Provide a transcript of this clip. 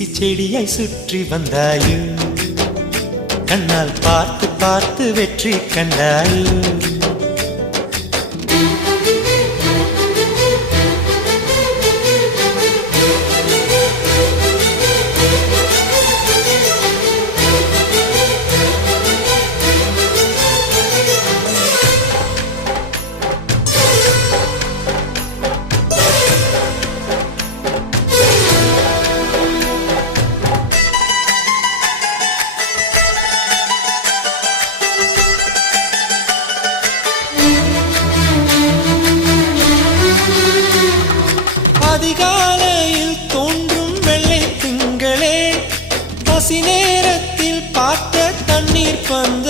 தூசி செடியாய் சுற்றி வந்தாயோ கண்ணால் பார்த்து பார்த்து வெற்றி கண்டாயோ அதிகாலையில் தோன்றும் வெள்ளை திங்களே பசி நேரத்தில் பார்த்த தண்ணீர் பந்த